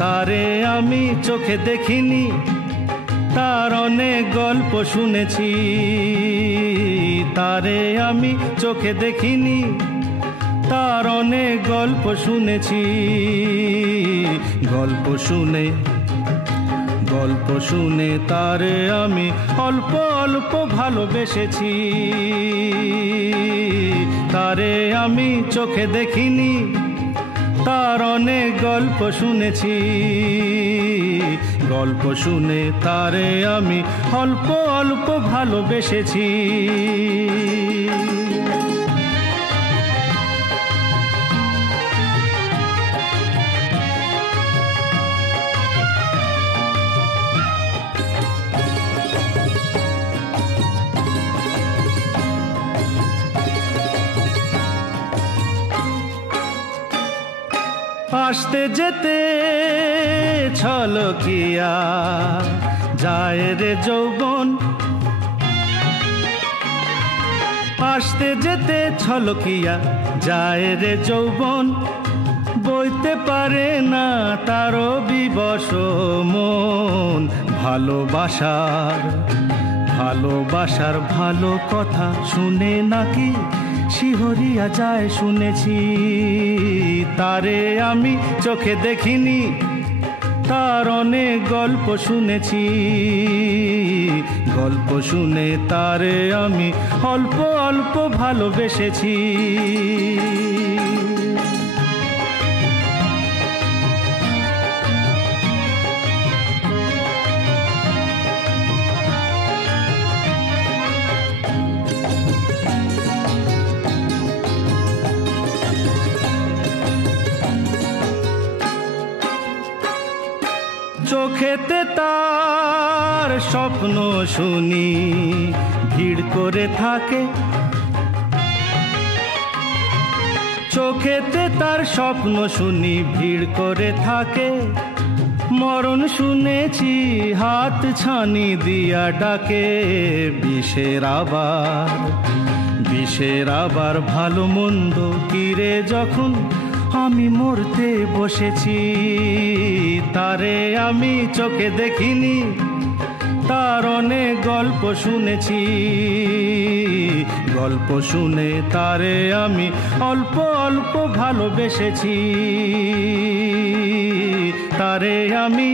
তারে আমি চোখে দেখিনি, তার অনেক গল্প শুনেছি। তারে আমি চোখে দেখিনি, তার অনেক গল্প শুনেছি। গল্প শুনে তারে আমি অল্প অল্প ভালোবেসেছি। তারে আমি চোখে দেখিনি, তার অনেক গল্প শুনেছি। গল্প শুনে তারে আমি অল্প অল্প ভালোবেসেছি। আসতে যেতে ছলকিয়া যায় রে যৌবন, আসতে যেতে ছলকিয়া যায় রে যৌবন। বইতে পারে না তারও বিবশ মন। ভালোবাসার ভালো কথা শুনে নাকি শিহরিয়া যায় শুনেছি। তারে আমি চোখে দেখিনি, তার অনেক গল্প শুনেছি। গল্প শুনে তারে আমি অল্প অল্প ভালোবেসেছি। চোখেতে তার স্বপ্ন শুনি ভিড় করে থাকে। চোখেতে তার স্বপ্ন শুনি ভিড় করে থাকে। মরণ শুনেছি হাত ছানি দিয়া ডাকে। বিষের আবার ভালো মন্দ কিরে যখন আমি মরতে বসেছি। তারে আমি চোখে দেখিনি, তার অনেক গল্প শুনেছি। গল্প শুনে তারে আমি অল্প অল্প ভালোবেসেছি। তারে আমি